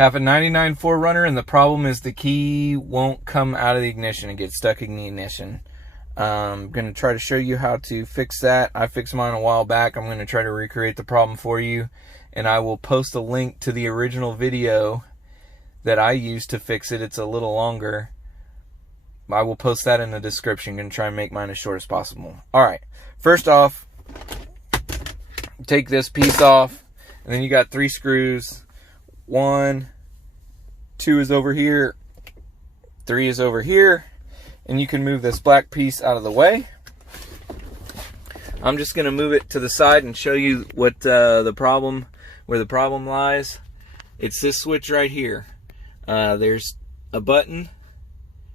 Have a 99 4runner, and the problem is the key won't come out of the ignition. It gets stuck in the ignition. I'm going to try to show you how to fix that. I fixed mine a while back. I'm going to try to recreate the problem for you, and I will post a link to the original video that I used to fix it. It's a little longer. I will post that in the description. I'm going to try and make mine as short as possible. Alright, first off, take this piece off, and then you got 3 screws. 1, 2 is over here, 3 is over here, and you can move this black piece out of the way. I'm just going to move it to the side and show you what where the problem lies. It's this switch right here. There's a button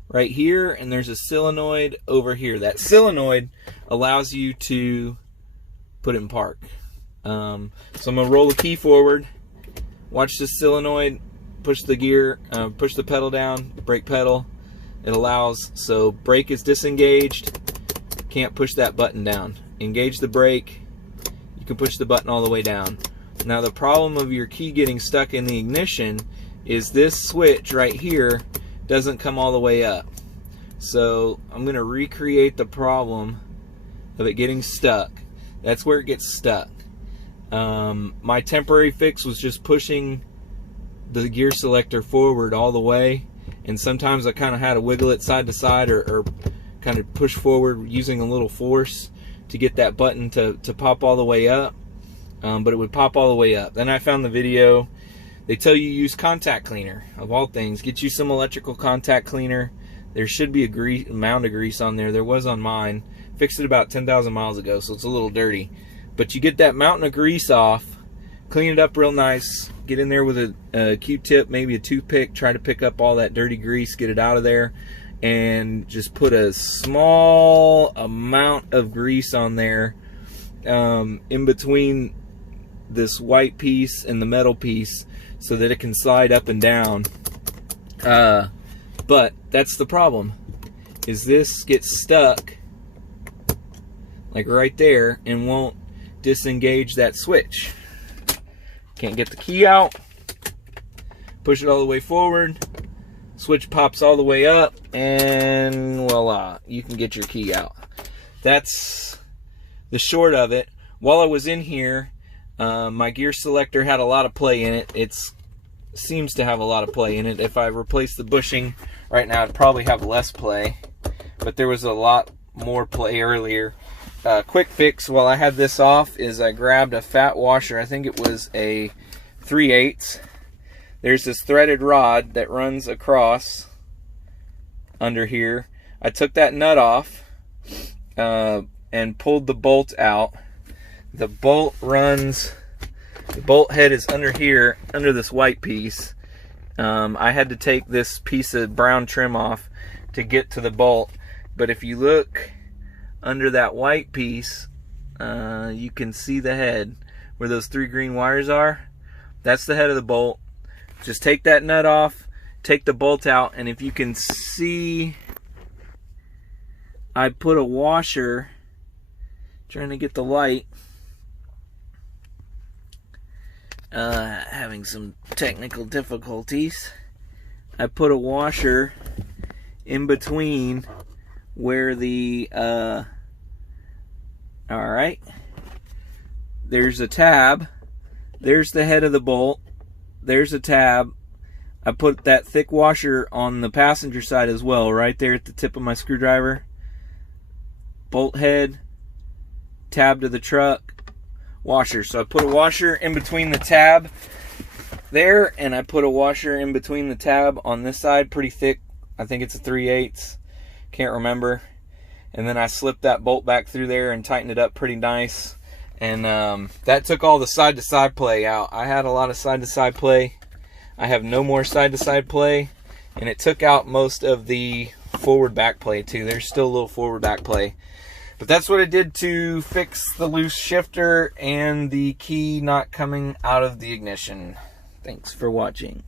right here, and there's a solenoid over here. That solenoid allows you to put it in park. So I'm going to roll the key forward. Watch the solenoid, push the gear, push the pedal down, brake pedal. It allows, so brake is disengaged, can't push that button down. Engage the brake, you can push the button all the way down. Now the problem of your key getting stuck in the ignition is this switch right here doesn't come all the way up. So I'm going to recreate the problem of it getting stuck. That's where it gets stuck. My temporary fix was just pushing the gear selector forward all the way, and sometimes I kind of had to wiggle it side to side or kind of push forward using a little force to get that button to pop all the way up, but it would pop all the way up. Then I found the video. They tell you use contact cleaner, of all things. Get you some electrical contact cleaner. There should be a mound of grease on there. There was on mine. Fixed it about 10,000 miles ago, so it's a little dirty. But you get that mountain of grease off, clean it up real nice, get in there with a Q-tip, maybe a toothpick, try to pick up all that dirty grease, get it out of there, and just put a small amount of grease on there in between this white piece and the metal piece so that it can slide up and down. But that's the problem, is this gets stuck like right there and won't disengage that switch. Can't get the key out, push it all the way forward, switch pops all the way up, and voila, you can get your key out. That's the short of it. While I was in here, my gear selector had a lot of play in it. It seems to have a lot of play in it. If I replace the bushing right now, it'd probably have less play, but there was a lot more play earlier. Quick fix while I had this off is I grabbed a fat washer. I think it was a 3/8. There's this threaded rod that runs across under here. I took that nut off and pulled the bolt out. The bolt head is under here, under this white piece. I had to take this piece of brown trim off to get to the bolt, but if you look under that white piece, you can see the head where those 3 green wires are. That's the head of the bolt. Just take that nut off, take the bolt out, and if you can see, I put a washer, trying to get the light, having some technical difficulties. I put a washer in between where the alright, there's a tab, there's the head of the bolt, there's a tab. I put that thick washer on the passenger side as well, right there at the tip of my screwdriver. Bolt head, tab to the truck, washer. So I put a washer in between the tab there, and I put a washer in between the tab on this side, pretty thick. I think it's a 3/8, can't remember. And then I slipped that bolt back through there and tightened it up pretty nice. And that took all the side-to-side play out. I had a lot of side-to-side play. I have no more side-to-side play. And it took out most of the forward-back play too. There's still a little forward-back play. But that's what I did to fix the loose shifter and the key not coming out of the ignition. Thanks for watching.